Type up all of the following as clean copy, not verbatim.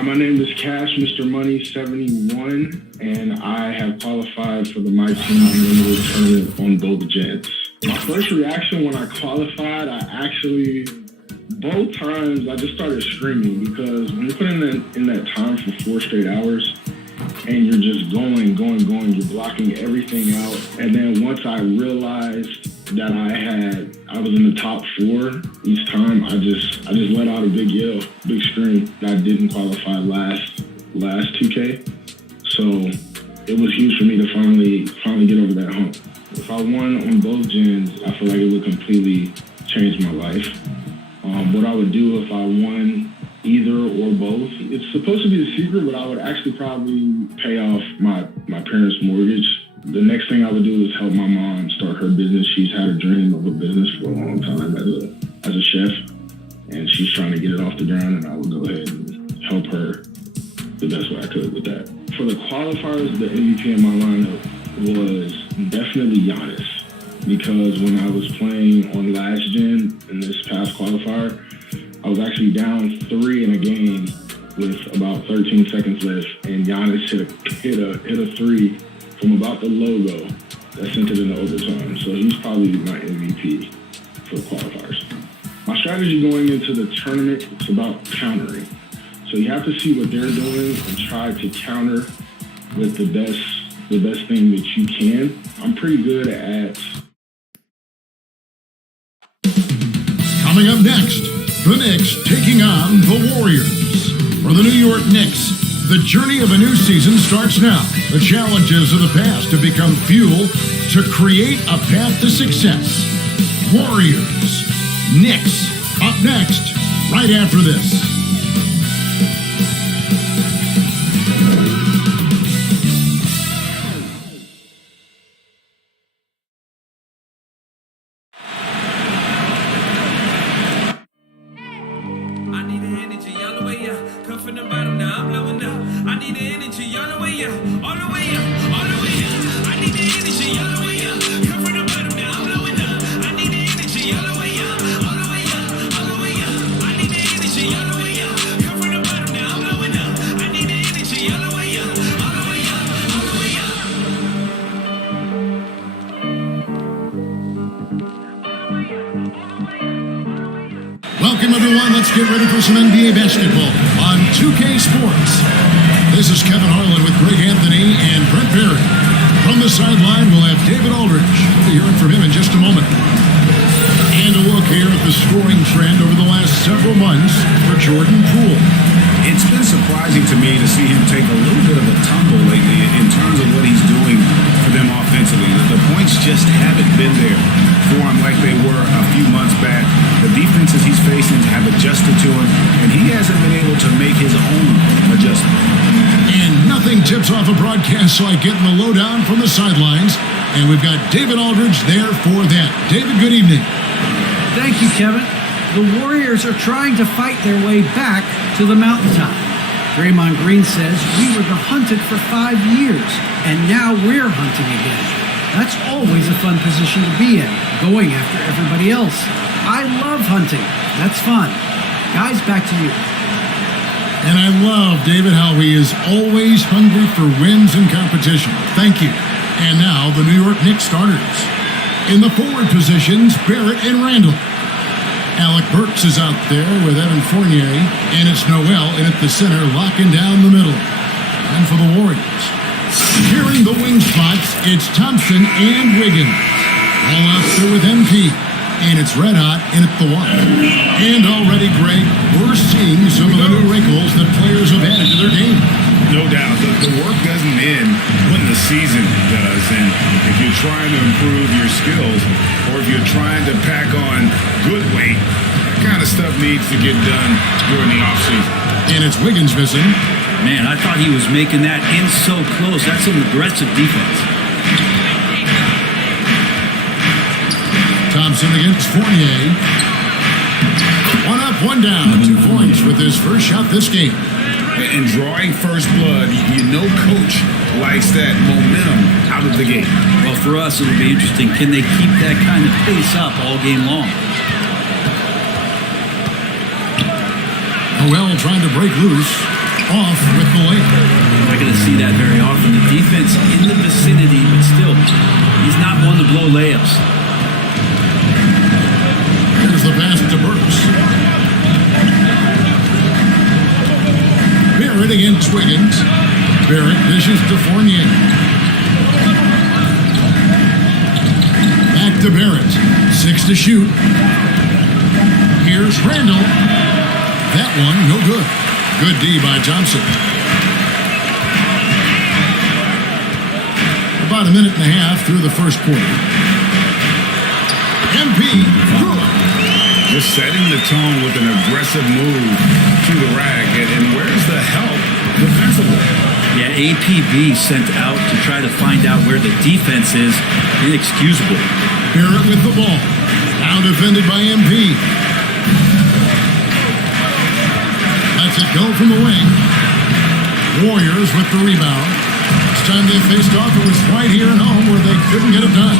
Hi, my name is Cash, Mr. Money 71, and I have qualified for the My Team Unlimited tournament on both gents. My first reaction when I qualified, both times I just started screaming, because when you put in that time for 4 straight hours and you're just going, you're blocking everything out. And then once I realized that I was in the top 4 each time, I just let out a big yell, big scream. I didn't qualify last 2K. So it was huge for me to finally get over that hump. If I won on both gens, I feel like it would completely change my life. What I would do if I won either or both, it's supposed to be a secret, but I would actually probably pay off my parents' mortgage. The next thing I would do is help my mom start her business. She's had a dream of a business for a long time as a chef, and she's trying to get it off the ground, and I would go ahead and help her the best way I could with that. For the qualifiers, the MVP in my lineup was definitely Giannis, because when I was playing on last gen in this past qualifier, I was actually down 3 in a game with about 13 seconds left, and Giannis hit a 3 from about the logo that sent it into overtime. So he's probably my MVP for the qualifiers. My strategy going into the tournament, it's about countering. So you have to see what they're doing and try to counter with the best thing that you can. I'm pretty good at... Coming up next, the Knicks taking on the Warriors. For the New York Knicks, the journey of a new season starts now. The challenges of the past have become fuel to create a path to success. Warriors, Knicks, up next, right after this. Welcome, everyone. Let's get ready for some NBA basketball on 2K Sports. This is Kevin Harlan with Greg Anthony and Brent Barry. From the sideline, we'll have David Aldridge. We'll be hearing from him in just a moment. And a look here at the scoring trend over the last several months for Jordan Poole. It's been surprising to me to see him take a little bit of a tumble lately in terms of what he's doing for them offensively. The points just haven't been there for him like they were a few months back. The defenses he's facing have adjusted to him, and he hasn't been able to make his own adjustment. And nothing tips off a broadcast like getting the lowdown from the sidelines. And we've got David Aldridge there for that. David, good evening. Thank you, Kevin. The Warriors are trying to fight their way back to the mountaintop. Draymond Green says, "We were the hunted for 5 years, and now we're hunting again." That's always a fun position to be in, going after everybody else. I love hunting. That's fun. Guys, back to you. And I love, David, how he is always hungry for wins and competition. Thank you. And now, the New York Knicks starters. In the forward positions, Barrett and Randall. Alec Burks is out there with Evan Fournier, and it's Noel in at the center, locking down the middle. And for the Warriors, securing the wing spots, it's Thompson and Wiggins. All out there with MP, and it's Red Hot in at the one. And already, Greg, we're seeing some of the new wrinkles that players have added to their game. No doubt. The work doesn't end when the season does. And if you're trying to improve your skills, or if you're trying to pack on good weight, that kind of stuff needs to get done during the offseason. And it's Wiggins missing. Man, I thought he was making that in so close. That's some aggressive defense. Thompson against Fournier. One up, one down. 2 points with his first shot this game. And drawing first blood, you know coach likes that momentum out of the gate. Well, for us, it'll be interesting. Can they keep that kind of pace up all game long? Noel trying to break loose. off with the lane. We're not going to see that very often. The defense in the vicinity, but still, he's not one to blow layups. Here's the pass to Burks. Barrett against Wiggins. Barrett dishes to Fournier. Back to Barrett. 6 to shoot. Here's Randall. That one, no good. Good D by Thompson. About a minute and a half through the first quarter. MP through it. Just setting the tone with an aggressive move to the rack. And where's the help defensively? Yeah, APB sent out to try to find out where the defense is. Inexcusable. Barrett with the ball. Now defended by MP. Lets it go from the wing. Warriors with the rebound. This time they faced off. It was right here at home where they couldn't get it done.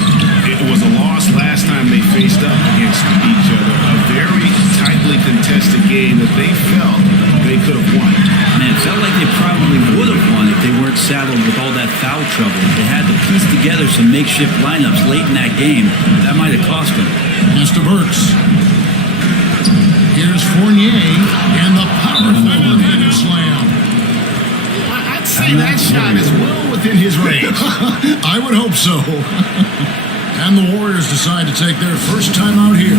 It was a loss last time they faced up against each other. A very tightly contested game that they felt they could have won. Man, it felt like they probably would have won if they weren't saddled with all that foul trouble. They had to piece together some makeshift lineups late in that game. That might have cost them. Pass to Burks. Here's Fournier and the powerful hand slam. I'd say that shot is well within his range. I would hope so. And the Warriors decide to take their first time out here.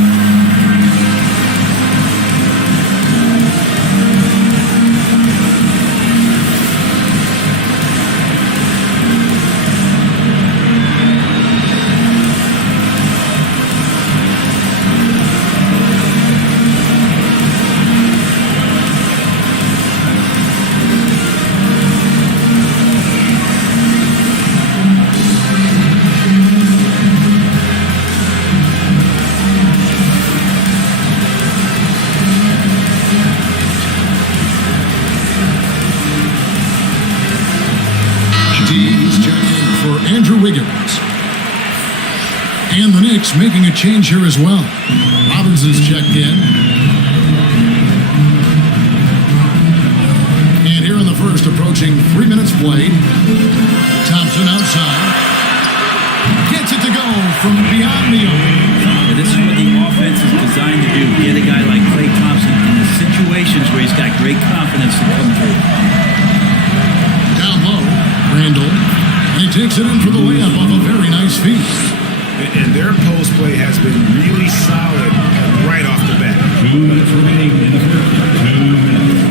Wiggins. And the Knicks making a change here as well. Robinson's checked in. And here in the first, approaching 3 minutes played. Thompson outside. Gets it to go from beyond the arc. And this is what the offense is designed to do. Get a guy like Klay Thompson in the situations where he's got great confidence to come through. Down low, Randall. And he takes it in for the layup off a very nice feed. And their post play has been really solid right off the bat. 2 minutes remaining in the first. 2 minutes.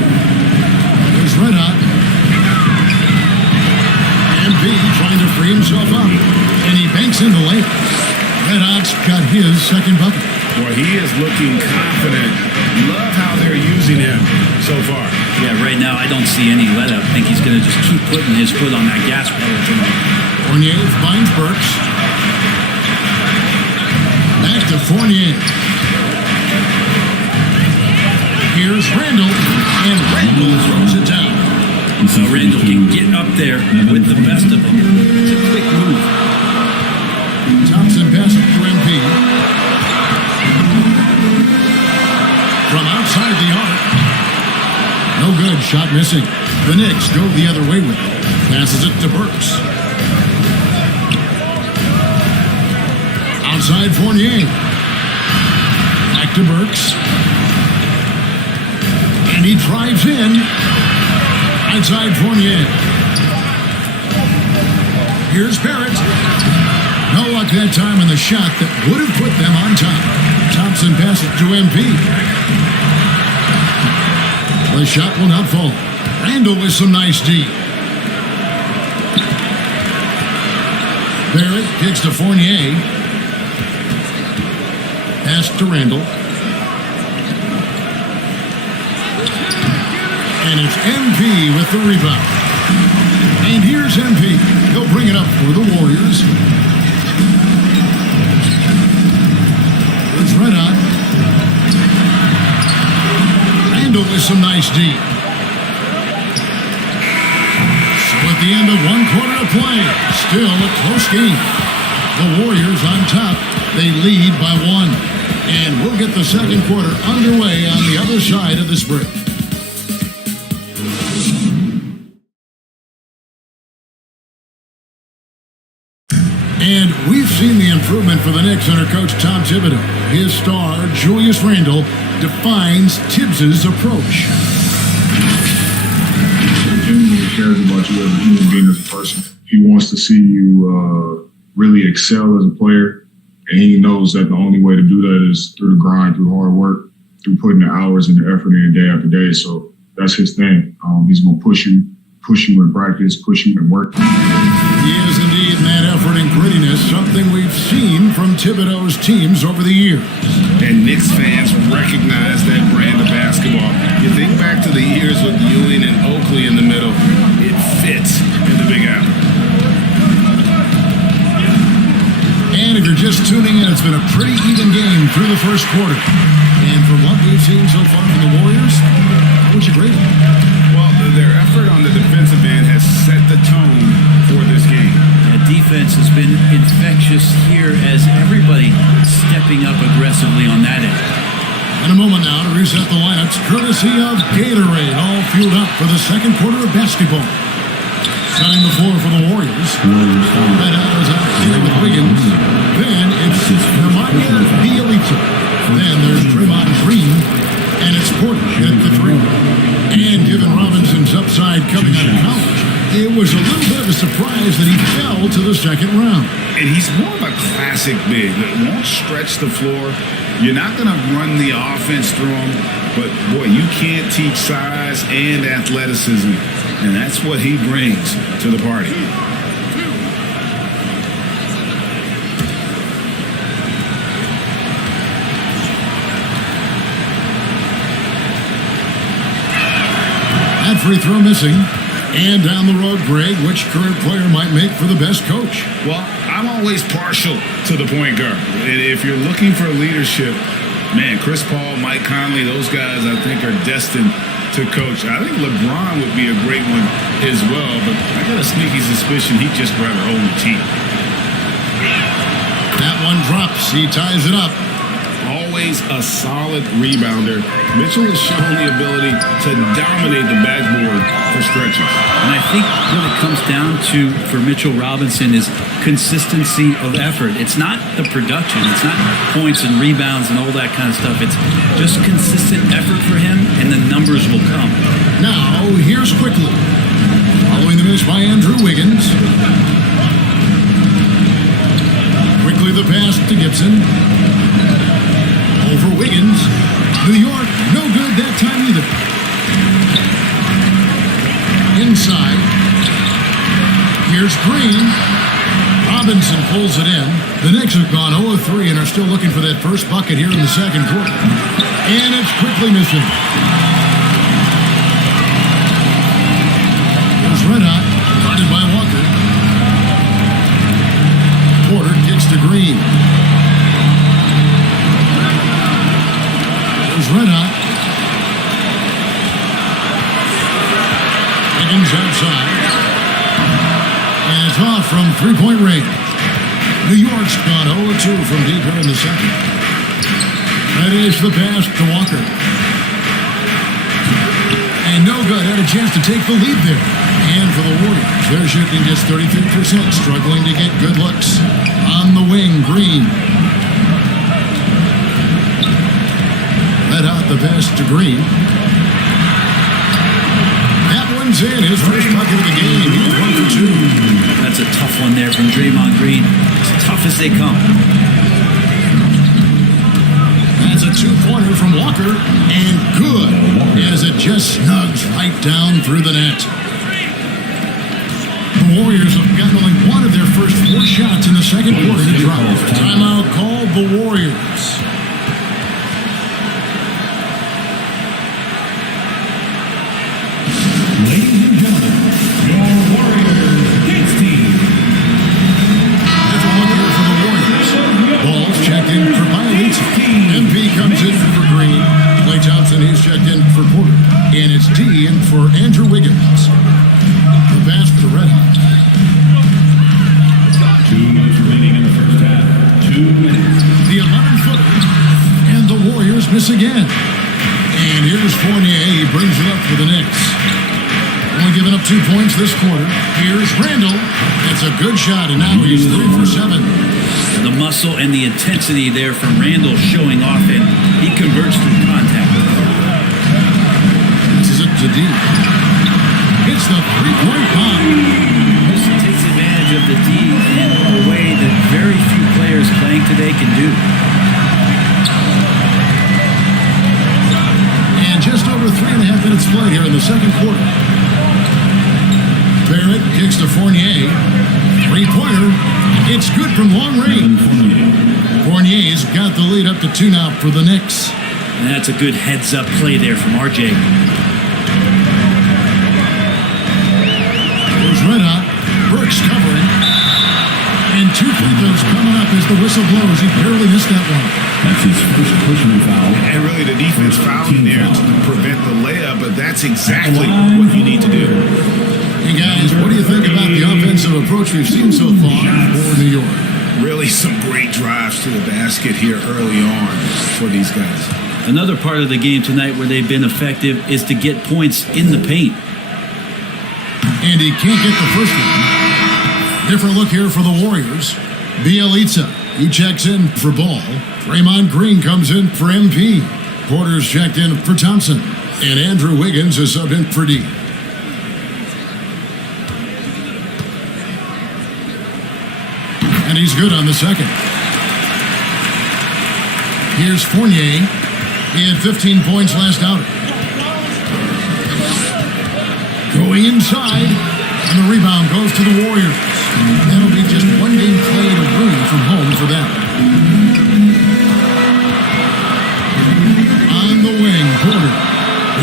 Here's Red Hot. MP trying to free himself up. And he banks in the layup. Red Hot's got his second bucket. Boy, he is looking confident. Love how they're using him so far. Yeah, right now I don't see any let up. I think he's going to just keep putting his foot on that gas pedal tonight. Fournier finds Burks. Back to Fournier. Here's Randall. And Randall throws it down. So Randall can get up there with the best of them. It's a quick move. Thompson passes to MP. From outside the arc. No good. Shot missing. The Knicks go the other way with it. Passes it to Burks. Outside Fournier. Back to Burks. And he drives in. Outside Fournier. Here's Barrett. No luck that time in the shot that would have put them on top. Thompson passes to MP. The shot will not fall. Randall with some nice D. Barrett kicks to Fournier. Pass to Randall. And it's MP with the rebound. And here's MP. He'll bring it up for the Warriors. It's Red Hot. Randall with some nice D. So at the end of 1 quarter to play, still a close game. The Warriors on top. They lead by 1. And we'll get the second quarter underway on the other side of this break. And we've seen the improvement for the Knicks under coach Tom Thibodeau. His star, Julius Randle, defines Tibbs' approach. He genuinely cares about you as a human being, as a person. He wants to see you really excel as a player, and he knows that the only way to do that is through the grind, through hard work, through putting the hours and the effort in day after day. So that's his thing. He's going to push you in practice, push you in work. He is indeed that effort and grittiness, something we've seen from Thibodeau's teams over the years. And Knicks fans recognize that brand of basketball. You think back to the years with Ewing and Oakley in the middle, it fits in the Big Apple. And if you're just tuning in, it's been a pretty even game through the first quarter. And from what we've seen so far from the Warriors, how would you grade it? Well, their effort on the defensive end has set the tone for this game. That defense has been infectious here as everybody stepping up aggressively on that end. In a moment now to reset the lineups, courtesy of Gatorade, all fueled up for the second quarter of basketball. Setting the floor for the Warriors. That is out with Wiggins. Then it's Nemanja Bjelica. Then there's Draymond Green. And it's Porter at the three. And given Robinson's upside coming out of college, it was a little bit of a surprise that he fell to the second round. And he's more of a classic big that won't stretch the floor. You're not going to run the offense through him, but boy, you can't teach size and athleticism, and that's what he brings to the party. That free throw missing. And down the road, Greg, which current player might make for the best coach? Well, I'm always partial to the point guard. And if you're looking for leadership, man, Chris Paul, Mike Conley, those guys I think are destined to coach. I think LeBron would be a great one as well, but I got a sneaky suspicion he'd just rather hold the team. That one drops. He ties it up. Always a solid rebounder. Mitchell has shown the ability to dominate the backboard for stretches. And I think what it comes down to for Mitchell Robinson is consistency of effort. It's not the production. It's not points and rebounds and all that kind of stuff. It's just consistent effort for him, and the numbers will come. Now, here's quickly. Following the miss by Andrew Wiggins. Quickly the pass to Gibson. Over Wiggins. New York, no good that time either. Inside. Here's Green. Robinson pulls it in. The Knicks have gone 0-3 and are still looking for that first bucket here in the second quarter. And it's quickly missing. There's Red Hot, guarded by Walker. Porter kicks to Green. Red Hot. Wiggins outside. And it's off from three-point range. New York's gone 0-2 from deep here in the second. That is the pass to Walker. And no good. Had a chance to take the lead there. And for the Warriors, they're shooting just 33%, struggling to get good looks. On the wing, Green. Let out the pass to Green. That one's in. His first bucket of the game. He's 1 for 2. That's a tough one there from Draymond Green. As tough as they come. That's a two-pointer from Walker. And good, as it just snugs right down through the net. The Warriors have gotten only one of their first 4 shots in the second quarter to drop. Timeout called the Warriors. Ladies and gentlemen, your Warriors Knicks team. There's a one here for the Warriors. Ball's checked in for Bjelica. MP comes in for Green. Klay Thompson, he's checked in for Porter. And it's D in for Andrew Wiggins. The pass to Red Hot. 2 minutes remaining in the first half. 2 minutes. The 11-footer. And the Warriors miss again. And here's Fournier. He brings it up for the Knicks. Only giving up 2 points this quarter. Here's Randall. It's a good shot, and now he's 3 for 7. The muscle and the intensity there from Randall showing off, and he converts through contact. This is it to D. It's the three-point bomb. This takes advantage of the D in a way that very few players playing today can do. And just over 3.5 minutes played here in the second quarter. Barrett kicks to Fournier. Three-pointer. It's good from long range. Fournier's got the lead up to 2 now for the Knicks. And that's a good heads-up play there from RJ. There's Red Hot. Burks covering. And 2 free throws coming up as the whistle blows. He barely missed that one. That's his first personal foul. And really the defense fouling there to prevent the layup, but that's exactly what you need to do. Hey guys, what do you think about the offensive approach we've seen so far for New York? Really some great drives to the basket here early on for these guys. Another part of the game tonight where they've been effective is to get points in the paint. And he can't get the first one. Different look here for the Warriors. Bielitsa, he checks in for Ball. Draymond Green comes in for MP. Porter's checked in for Thompson. And Andrew Wiggins is subbed in for D. And he's good on the second. Here's Fournier. He had 15 points last outing. Going inside, and the rebound goes to the Warriors. That'll be just 1 game played away from home for them. On the wing, Porter.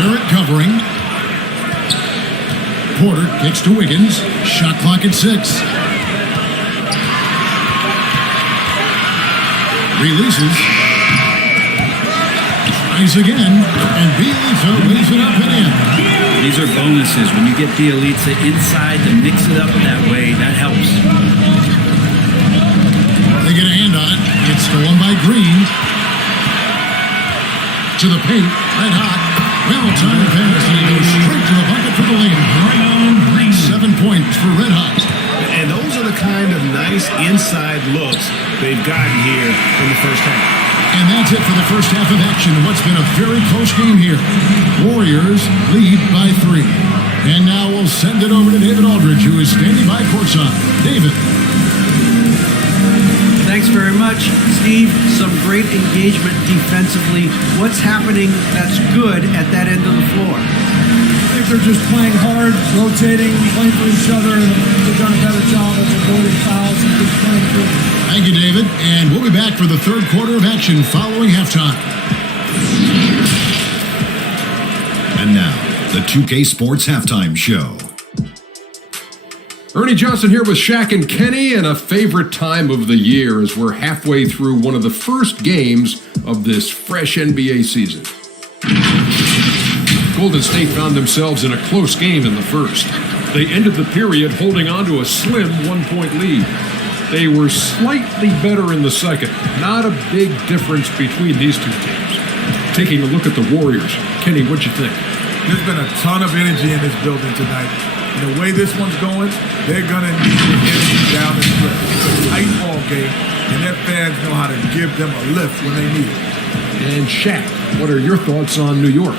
Barrett covering. Porter kicks to Wiggins. Shot clock at 6. Releases. Tries again, and Bielitsa lays it up and in. These are bonuses. When you get Bielitsa inside to mix it up that way, that helps. They get a hand on it. It's stolen by Green. To the paint, Red Hot. Well-timed pass, and he goes straight to the bucket for the lead. 7 points for Red Hot. And those are the kind of nice inside looks they've gotten here in the first half. And that's it for the first half of action. What's been a very close game here. Warriors lead by 3. And now we'll send it over to David Aldridge, who is standing by courtside. David. Thanks very much, Steve. Some great engagement defensively. What's happening that's good at that end of the floor? I think they're just playing hard, rotating, playing for each other, and they've done a better job of avoiding fouls and just playing good. Thank you, David. And we'll be back for the third quarter of action following halftime. And now, the 2K Sports Halftime Show. Ernie Johnson here with Shaq and Kenny, and a favorite time of the year as we're halfway through one of the first games of this fresh NBA season. Golden State found themselves in a close game in the first. They ended the period holding on to a slim 1-point lead. They were slightly better in the second. Not a big difference between these two teams. Taking a look at the Warriors. Kenny, what'd you think? There's been a ton of energy in this building tonight. And the way this one's going, they're going to need the energy down the stretch. It's a tight ball game, and their fans know how to give them a lift when they need it. And Shaq, what are your thoughts on New York?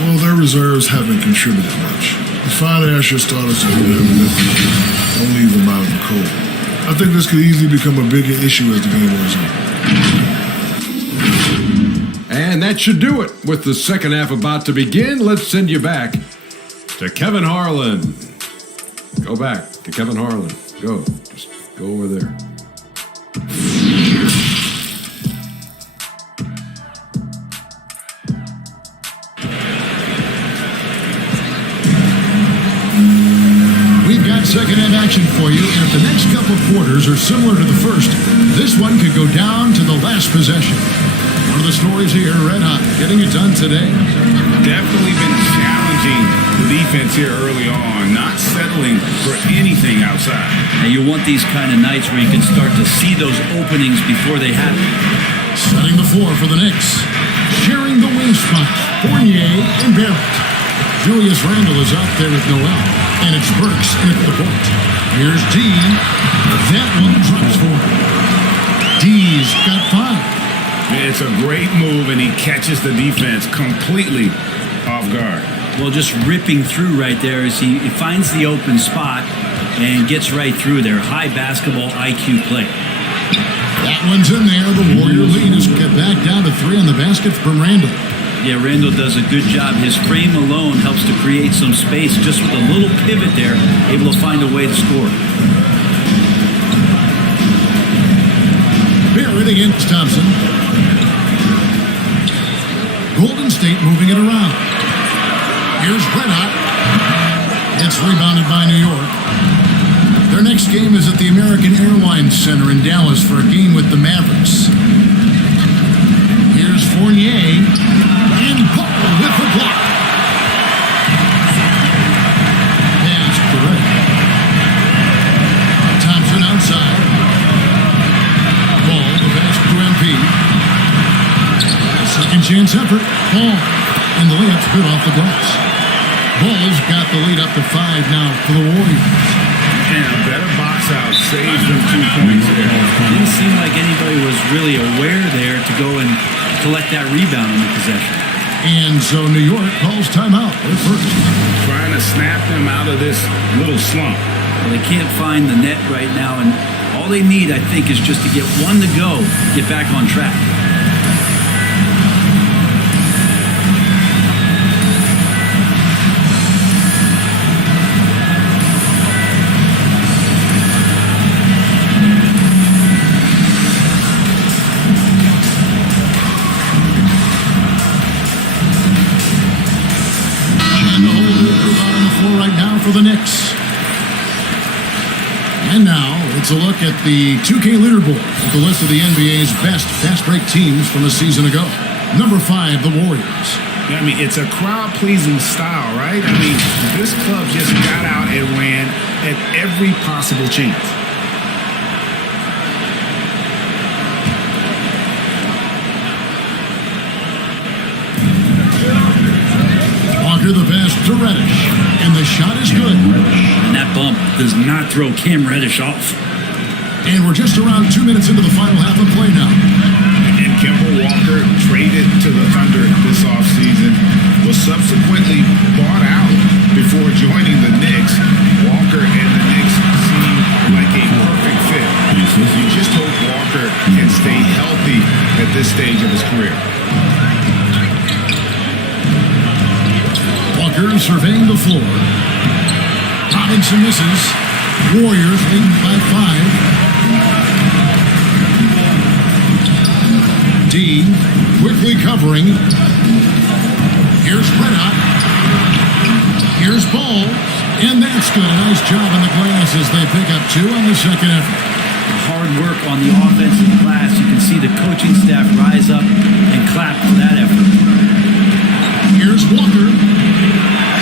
Well, their reserves haven't contributed much. You finally ask your starters to do their lifting. Don't leave them out in the cold. I think this could easily become a bigger issue as the game wears on. And that should do it. With the second half about to begin, let's send you back to Kevin Harlan. Go back to Kevin Harlan. Go. Just go over there. We've got second half action for you, and if the next couple quarters are similar to the first, this one could go down to the last possession. One of the stories here, Red Hot, getting it done today. Definitely been challenging the defense here early on, not settling for anything outside. And you want these kind of nights where you can start to see those openings before they happen. Setting the floor for the Knicks. Sharing the wing spot, Fournier and Barrett. Julius Randle is out there with Noel. And it's Burks in at the point. Here's D. That one drops for him. D's got 5. It's a great move, and he catches the defense completely off guard. Well, just ripping through right there as he finds the open spot and gets right through there. High basketball IQ play. That one's in there. The Warrior lead is get back down to 3 on the basket from Randle. Yeah, Randle does a good job. His frame alone helps to create some space. Just with a little pivot there, able to find a way to score. Barrett against Thompson. Golden State moving it around. Here's Red Hot. It's rebounded by New York. Their next game is at the American Airlines Center in Dallas for a game with the Mavericks. Here's Fournier. And Paul with the block. Pass correct. Thompson outside. Ball, the pass to MP. Second chance effort. Ball. And the layup's good off the glass. Ball's got the lead up to 5 now for the Warriors. And a better box out saves them 2 points there. Didn't seem like anybody was really aware there to go and collect that rebound in the possession. And so New York calls timeout. They're first. Trying to snap them out of this little slump. Well, they can't find the net right now, and all they need, I think, is just to get one to go, get back on track. For the Knicks. And now it's a look at the 2K leaderboard with the list of the NBA's best fast break teams from a season ago. Number 5, the Warriors. I mean, it's a crowd-pleasing style, right? I mean, this club just got out and ran at every possible chance. Walker the pass to Reddish. And the shot is good. And that bump does not throw Cam Reddish off. And we're just around 2 minutes into the final half of play now. And Kemba Walker, traded to the Thunder this offseason, was subsequently bought out before joining the Knicks. Walker and the Knicks seem like a perfect fit. You just hope Walker can stay healthy at this stage of his career. Walker surveying the floor. Robinson misses. Warriors leading by 5. D quickly covering. Here's Red Hot. Here's Ball. And that's good. A nice job on the glass as they pick up 2 on the second effort. Hard work on the offensive glass. You can see the coaching staff rise up and clap for that effort. Here's Walker.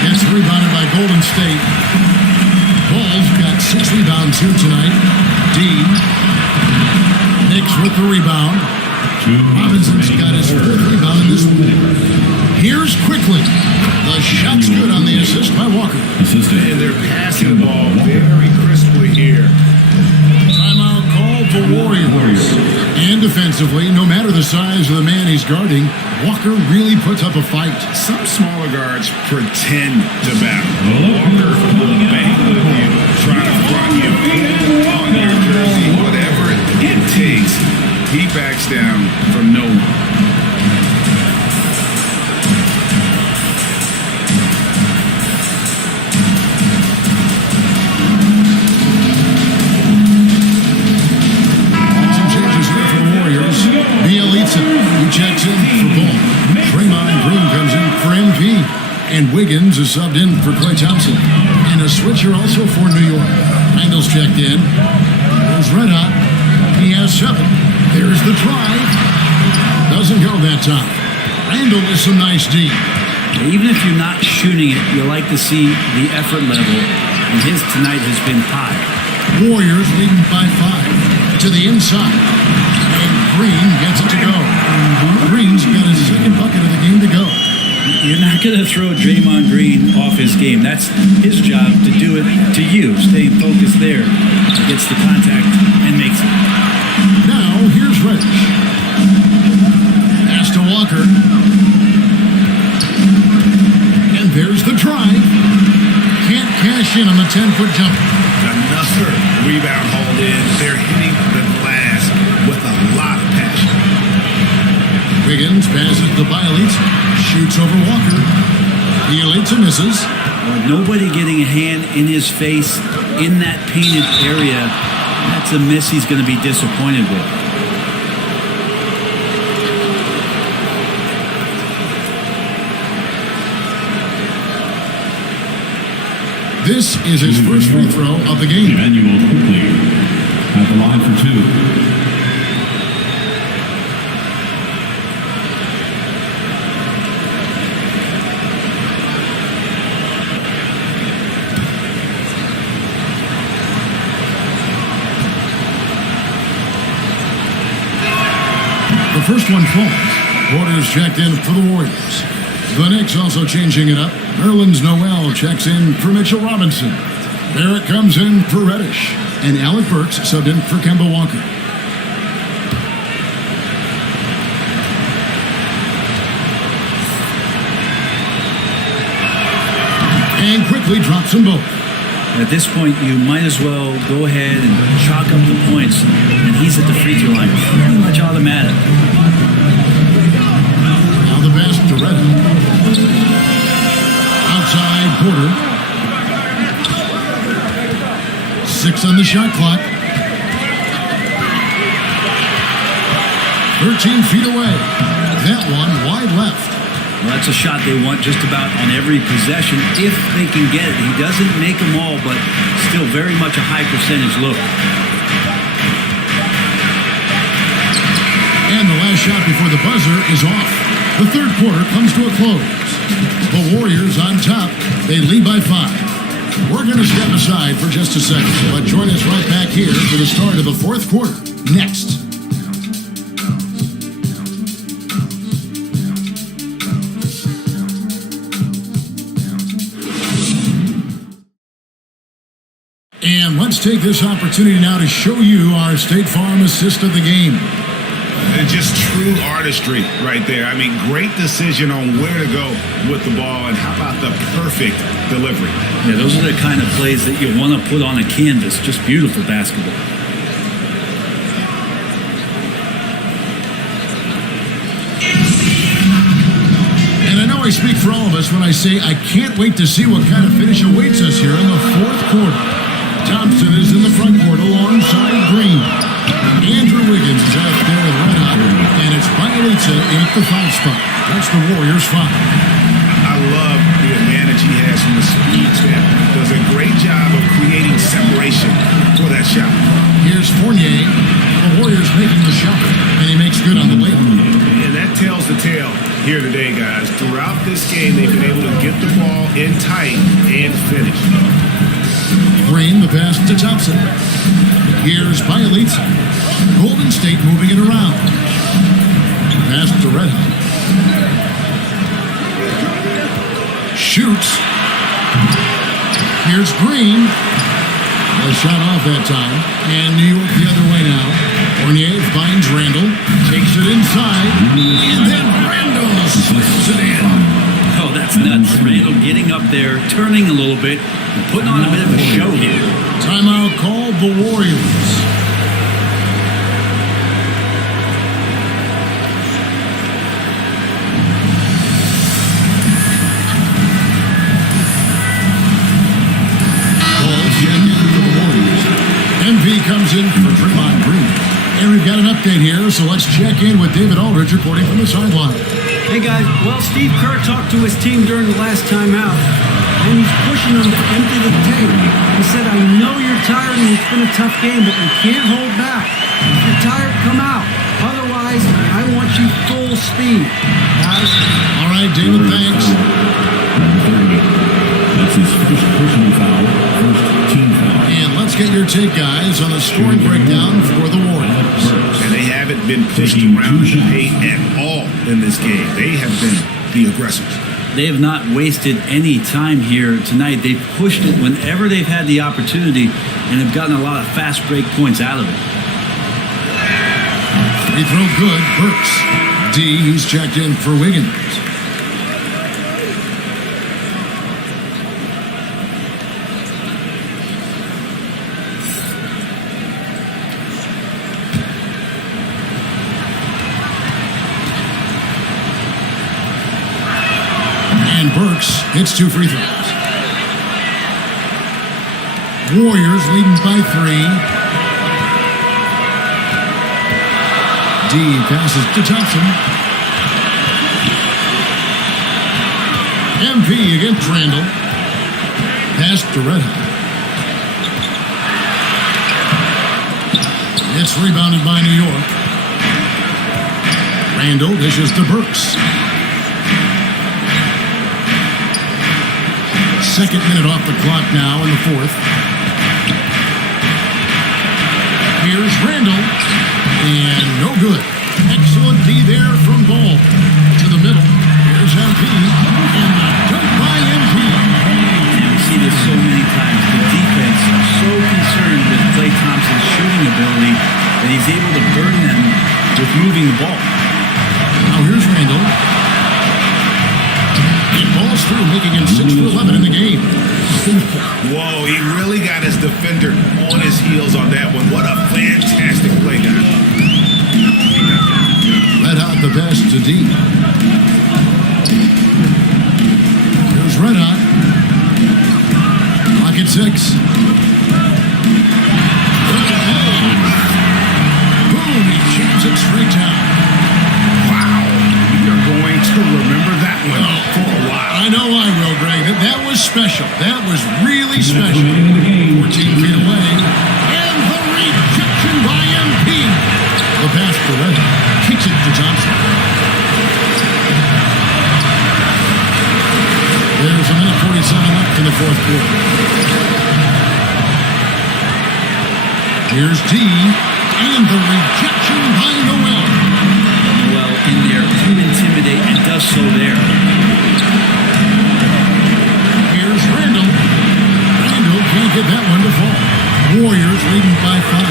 Gets rebounded by Golden State. Ball's got 6 rebounds here tonight. D. Knicks with the rebound. Robinson's got his 4th rebound in this one. Here's quickly. The shot's good on the assist by Walker. And they're passing the ball very crisply here. Timeout call for Warriors. And defensively, no matter the size of the man he's guarding, Walker really puts up a fight. Some smaller guards pretend to battle. Walker will bang with you, try to front you on your jersey, whatever it takes. He backs down from no one. Who checks in for Ball. Draymond Green comes in for MP. And Wiggins is subbed in for Klay Thompson. And a switcher also for New York. Randle's checked in. There's Red Hot. He has 7. There's the try. Doesn't go that time. Randle with some nice D. Even if you're not shooting it, you like to see the effort level. And his tonight has been high. Warriors leading by 5. To the inside. Green gets it to go. Green's got his 2nd bucket of the game to go. You're not going to throw Draymond Green off his game. That's his job to do it to you. Staying focused there. He gets the contact and makes it. Now, here's Reddish. Pass to Walker. And there's the drive. Can't cash in on the 10-foot jumper. Another rebound hauled in. They're hitting the glass with a lot of passion. Wiggins passes to Bielitsa. Shoots over Walker. Bielitsa misses. Well, nobody getting a hand in his face in that painted area. That's a miss he's going to be disappointed with. This is his first free throw of the game. Emmanuel Quickly at the line for 2. The first one falls. Porter's checked in for the Warriors. The Knicks also changing it up. Nerlens Noel checks in for Mitchell Robinson. Barrett comes in for Reddish. And Alec Burks subbed in for Kemba Walker. And quickly drops them both. At this point, you might as well go ahead and chalk up the points. And he's at the free throw line. Pretty much automatic. Now the pass to Reddish. Outside Porter. 6 on the shot clock. 13 feet away. That one wide left. Well, that's a shot they want just about on every possession if they can get it. He doesn't make them all, but still very much a high percentage look. And the last shot before the buzzer is off. The third quarter comes to a close. The Warriors on top. They lead by 5. We're going to step aside for just a second, but join us right back here for the start of the fourth quarter. Next. And let's take this opportunity now to show you our State Farm assist of the game. And just true artistry right there. I mean, great decision on where to go with the ball, and how about the perfect delivery? Yeah, those are the kind of plays that you want to put on a canvas. Just beautiful basketball. And I know I speak for all of us when I say I can't wait to see what kind of finish awaits us here in the fourth quarter. Thompson is in the front court alongside Green. Andrew Wiggins is out there with Red Hot, and it's Bielitsa in at the 5 spot. That's the Warriors' 5. I love the advantage he has from the speed standpoint. Does a great job of creating separation for that shot. Here's Fournier. The Warriors making the shot, and he makes good on the layup. And that tells the tale here today, guys. Throughout this game, they've been able to get the ball in tight and finish. Green, the pass to Thompson. Here's Bielitsa. Golden State moving it around. Pass to Red Hot. Shoots. Here's Green. A shot off that time. And New York the other way now. Fournier finds Randall. Takes it inside. And then Randall slams it in. Oh, that's nuts. Randall getting up there, turning a little bit, and putting on a bit of a show here. Timeout called the Warriors. MV comes in for Draymond Green. And we've got an update here, so let's check in with David Aldridge reporting from the sideline. Hey guys, well, Steve Kerr talked to his team during the last timeout, and he's pushing them to empty the tank. He said, I know you're tired and it's been a tough game, but you can't hold back. If you're tired, come out. Otherwise, I want you full speed. Guys? All right, David, thanks. That's his first personal foul, first team foul. And let's get your take, guys, on the scoring breakdown for the Warriors. And they haven't been pushed around the paint at all in this game. They have been the aggressors. They have not wasted any time here tonight. They've pushed it whenever they've had the opportunity and have gotten a lot of fast break points out of it. Free throw good, Burks. D, he's checked in for Wiggins. And Burks hits 2 free throws. Warriors leading by 3. D passes to Thompson. MP against Randall. Pass to Red Hot. It's rebounded by New York. Randall dishes to Burks. Second minute off the clock now in the fourth. Here's Randall. And no good. Excellent D there from Ball. To the middle. Here's MP. And the dunk by MP. And we see this so many times. The defense so concerned with Klay Thompson's shooting ability that he's able to burn them with moving the ball. Now here's Randall. It balls through, making him 6 for 11 in the game. Whoa, he really got his defender on his heels on that one. What a fantastic play, guys. Red Hot the pass to D. Here's Red Hot. Clock at 6. Boom, he jams it straight down. Wow. You're going to remember that one for a while. I know I will, Greg. That was special. That was really special. 14 feet away. And the rejection by MP. The pass to Red Hot. Kicks it to Johnson. There's a minute 47 left in the fourth quarter. Here's D. And the rejection by Noel. Noel in there to intimidate and does so there. Here's Randall. Randall can't get that one to fall. Warriors leading by 5.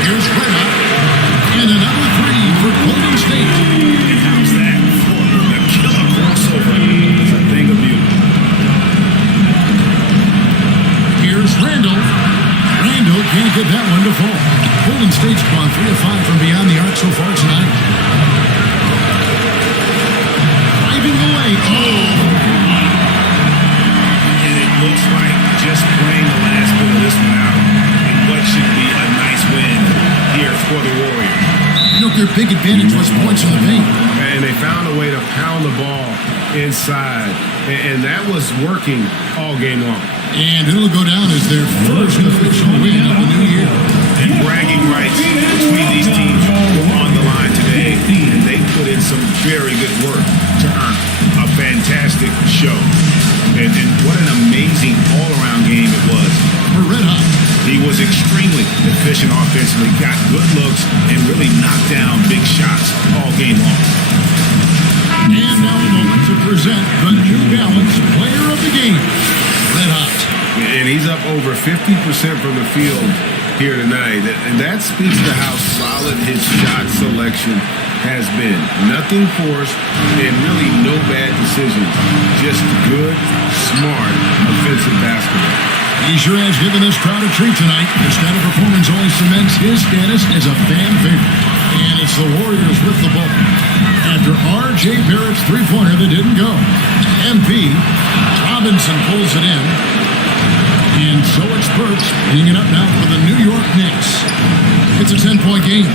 Here's Red Hot. And another 3 for Golden State. And how's that? The killer crossover. It's a thing of beauty. Here's Randall. Randall can't get that one to fall. Golden State's gone 3 of 5 from beyond the arc so far tonight. Driving away. And it looks like just playing the last bit of this one out in what should be a nice win here for the Warriors. You know, their big advantage was points in the paint. And they found a way to pound the ball inside. And that was working all game long. And it'll go down as their first official win of the new year. And bragging rights between these teams were on the line today. And they put in some very good work to earn a fantastic show. And what an amazing all-around game it was. For Red Hot. He was extremely efficient offensively, got good looks, and really knocked down big shots all game long. And now a moment to present the New Balance Player of the Game, Red Hot. And he's up over 50% from the field here tonight. And that speaks to how solid his shot selection has been. Nothing forced and really no bad decisions. Just good, smart, offensive basketball. He sure has given this crowd a treat tonight. This kind of performance only cements his status as a fan favorite. And it's the Warriors with the ball. After R.J. Barrett's three-pointer that didn't go. MP, Robinson pulls it in. And so it's Burks bringing it up now for the New York Knicks. It's a 10-point game.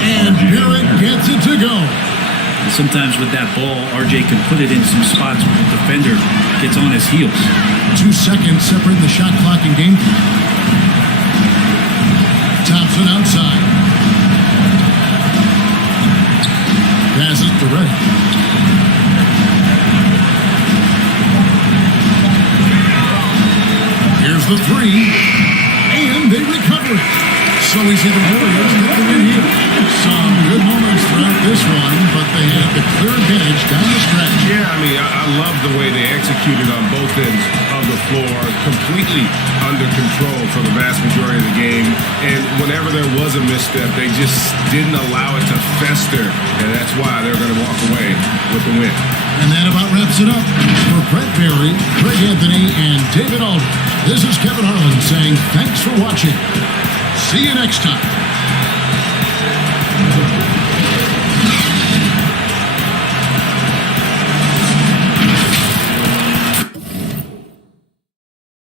And Barrett gets it to go. Sometimes with that ball, RJ can put it in some spots where the defender gets on his heels. 2 seconds separate the shot clock and game clock. Thompson outside. Passes to Reddick. Here's the 3. And they recover it. So we see the Warriors get the win here. Some good moments throughout this one, but they had the clear advantage down mean, I love the way they executed on both ends of the floor, completely under control for the vast majority of the game. And whenever there was a misstep, they just didn't allow it to fester. And that's why they're going to walk away with the win. And that about wraps it up. For Brett Berry, Greg Anthony, and David Aldridge, this is Kevin Harlan saying thanks for watching. See you next time.